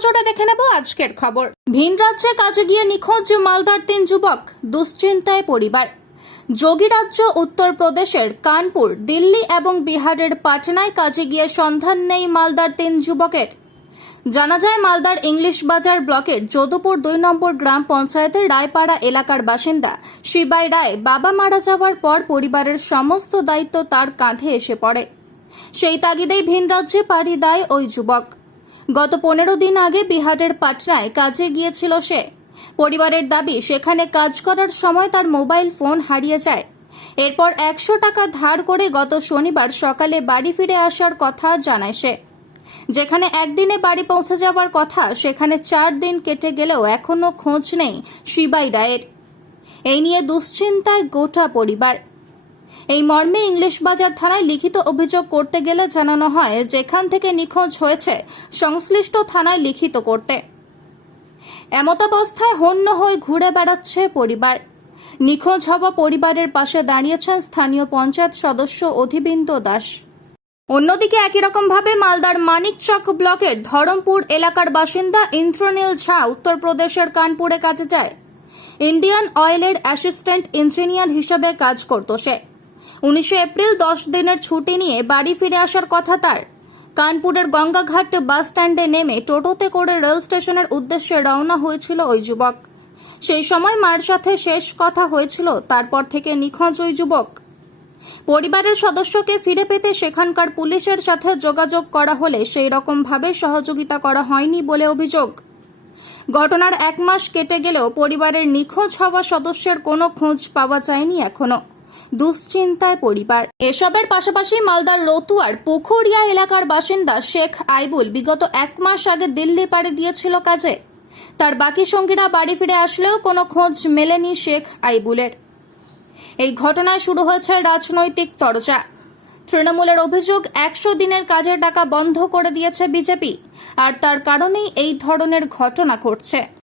নজরে দেখে নেব আজকের খবর। ভিন রাজ্যে কাজে গিয়ে নিখোঁজ মালদার 3 যুবক, দুশ্চিন্তায় পরিবার। যোগীরাজ্য উত্তরপ্রদেশের কানপুর, দিল্লি এবং বিহারের পাটনায় কাজে গিয়ে সন্ধান নেই মালদার 3 যুবকের। জানা যায় মালদার ইংলিশ বাজার ব্লকের যদুপুর 2 নম্বর গ্রাম পঞ্চায়েতের রায়পাড়া এলাকার বাসিন্দা শিবাই রায় বাবা মারা যাওয়ার পর পরিবারের সমস্ত দায়িত্ব তার কাঁধে এসে পড়ে। সেই তাগিদেই ভিন রাজ্যে পাড়ি দেয় ওই যুবক। গত 15 দিন আগে বিহারের পাটনায় কাজে গিয়েছিল সে। পরিবারের দাবি সেখানে কাজ করার সময় তার মোবাইল ফোন হারিয়ে যায়। এরপর 100 টাকা ধার করে গত শনিবার সকালে বাড়ি ফিরে আসার কথা জানায় সে। যেখানে একদিনে বাড়ি পৌঁছে যাওয়ার কথা, সেখানে 4 দিন কেটে গেলেও এখনো খোঁজ নেই শিবাই রায়ের। এই নিয়ে দুশ্চিন্তায় গোটা পরিবার। এই মর্মে ইংলিশ বাজার থানায় লিখিত অভিযোগ করতে গেলে জানানো হয় যেখান থেকে নিখোঁজ হয়েছে সংশ্লিষ্ট থানায় লিখিত করতে। এমতাবস্থায় হন্য হয়ে ঘুরে বেড়াচ্ছে পরিবার। নিখোঁজ হওয়া পরিবারের পাশে দাঁড়িয়েছেন স্থানীয় পঞ্চায়েত সদস্য অধিবিন্দ দাস। অন্যদিকে একই রকমভাবে মালদার মানিকচক ব্লকের ধরমপুর এলাকার বাসিন্দা ইন্দ্রনীল ঝা উত্তরপ্রদেশের কানপুরে কাজে যায়। ইন্ডিয়ান অয়েলের অ্যাসিস্ট্যান্ট ইঞ্জিনিয়ার হিসেবে কাজ করত সে। 19 এপ্রিল 10 দিনের ছুটি নিয়ে বাড়ি ফিরে আসার কথা তার। কানপুরের গঙ্গাঘাট বাস স্ট্যান্ডে নেমে টোটোতে করে রেল স্টেশনের উদ্দেশ্যে রওনা হয়েছিল ওই যুবক। সেই সময় মার সাথে শেষ কথা হয়েছিল, তারপর থেকে নিখোঁজ ওই যুবক। পরিবারের সদস্যকে ফিরে পেতে সেখানকার পুলিশের সাথে যোগাযোগ করা হলে সেই রকমভাবে সহযোগিতা করা হয়নি বলে অভিযোগ। ঘটনার 1 মাস কেটে গেলেও পরিবারের নিখোঁজ হওয়া সদস্যের কোনো খোঁজ পাওয়া যায়নি এখনো। দুশ্চিন্তায় পরিবার। এসবের পাশাপাশি মালদার রতুয়ার পুকুরিয়া এলাকার বাসিন্দা শেখ আইবুল বিগত 1 মাস আগে দিল্লি পাড়ি দিয়েছিল কাজে। তার বাকি সঙ্গীরা বাড়ি ফিরে আসলেও কোনো খোঁজ মেলেনি শেখ আইবুলের। এই ঘটনায় শুরু হয়েছে রাজনৈতিক চর্চা। তৃণমূলের অভিযোগ 100 দিনের কাজের টাকা বন্ধ করে দিয়েছে বিজেপি, আর তার কারণেই এই ধরনের ঘটনা ঘটছে।